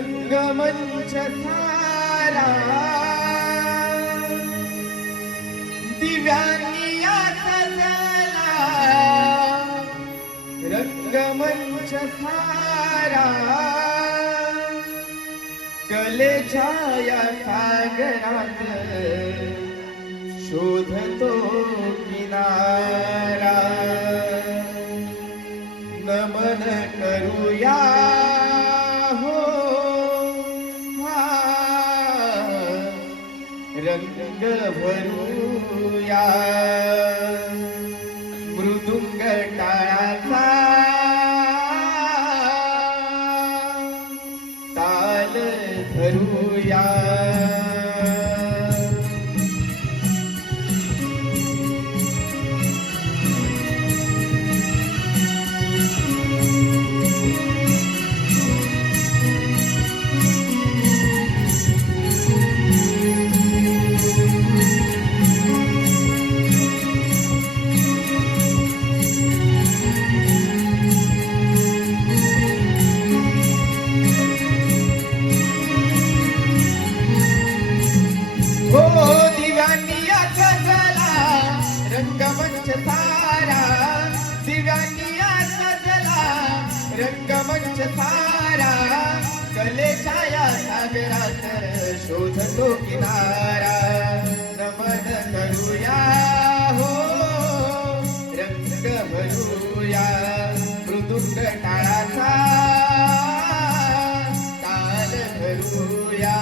रंगमंच सारा दिव्यांनी सजला, रंगमंच सारा कलेच्या या सागरात शोधतो किनारा. नमन करूया हो हा रंग भरूया, मृदुंग टाळाचा ताल धरूया. हो दिव्यांनी सजला रंगमंच सारा, दिव्यांनी सजला रंगमंच सारा कलेच्या या सागरात शोधतो किनारा. नमन करूया हो रंग भरूया, मृदुंग टाळाचा ताल धरूया.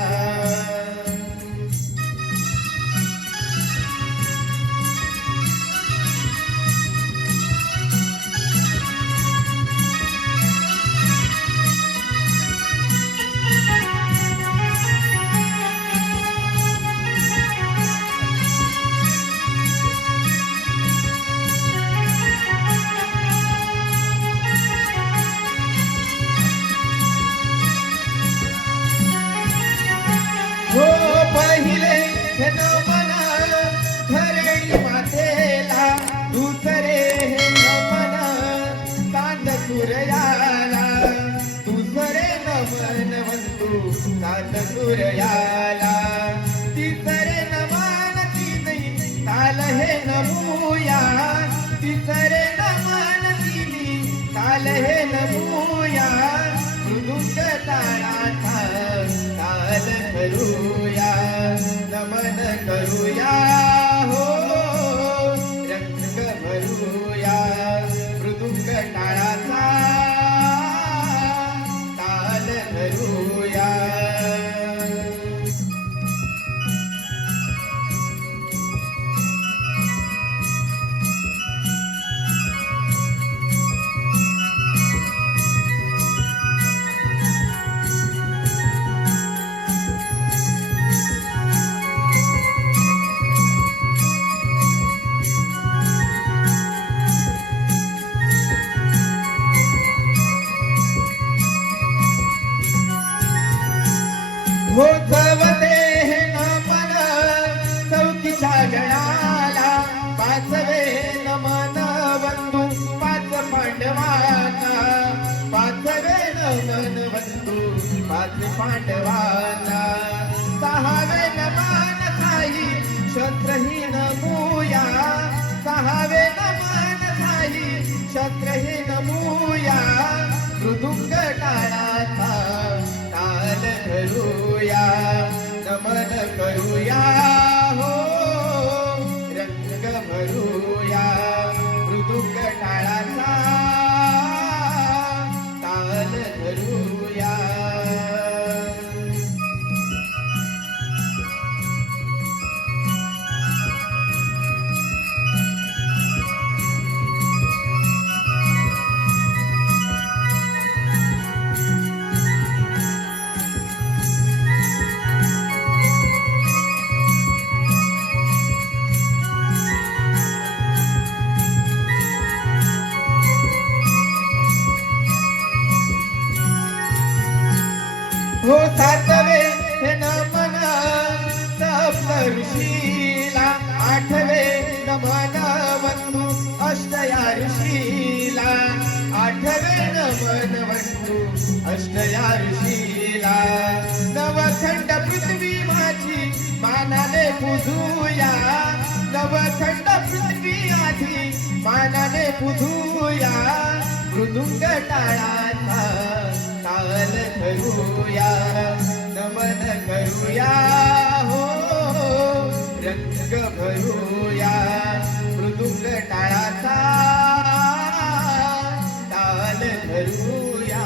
हो पहिले हे नमन धरणी मातेला, दुसरे हे नमन चांद सूर्याला, दुसरे नमन वंतू चांद सूर्याला, तिसरे नमन तिन्ही ताल हे नमूया, तिसरे नमन तिन्ही ताल हे नमूया. मृदुंग ताळाचा ताल धरूया, नमन करूया हो रंग भरूया, मृदुंग टाळाचा ताल धरूया. हो चवते हे नमन चौकीच्या गळाला, पाचवे नमन बंधू पाच पांडवांना, पाचवे नमन बंधू पाच पांडवांना, सहावे नमन साई शस्त्रहीन मूया, सहावे नमन साई शस्त्रहीन मूया. मृदुंग टाळाचा ताल धरूया, नमन करूया हो रंग भरूया, मृदुंग टाळाचा ताल धरूया. हो सातवे हे नमन सप्तऋषीला, आठवे नमन बंधू अष्टया ऋषीला, आठवे नमन बंधू अष्टया ऋषीला. मानाने पुजूया मृदुंग टाळाचा ताल धरूया नमन करूया हो रंग भरूया मृदुंग टाळाचा ताल धरूया.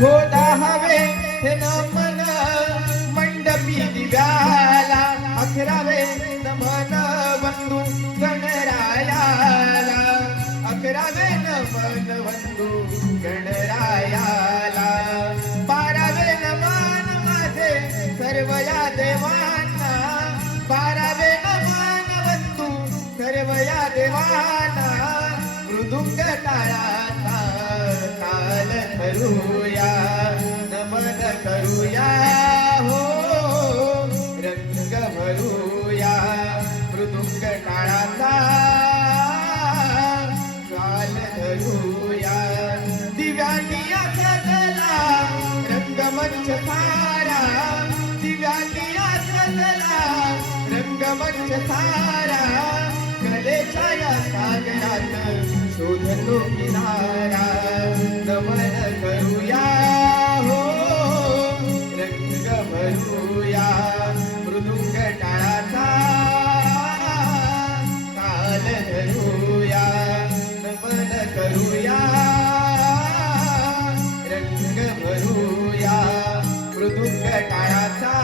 होता हवे हे नमन मंडपी दिव्याला अकरावे नमन वंदू गणरायाला अकरावे नमन वंदू गणरायाला बारावे नमन माझे सर्व या देवांना बारावे नमन वंदू सर्व या देवांना मृदुंग टाळाचा ताल धरूया नमन करूया हो रंग भरूया मृदुंग टाळाचा ताल धरूया. दिव्यांनी सजला रंगमंच सारा दिव्यांनी सजला रंगमंच सारा कलेच्या या सागरात शोधतो किनारा नमन करूया हो रंग भरूया मृदुंग टाळाचा ताल धरूया नमन करूया रंग भरूया मृदुंग टाळाचा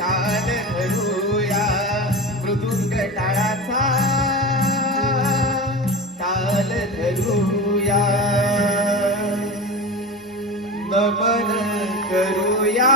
ताल धरूया मृदुंग टाळाचा ताल धरूया नमन करूया.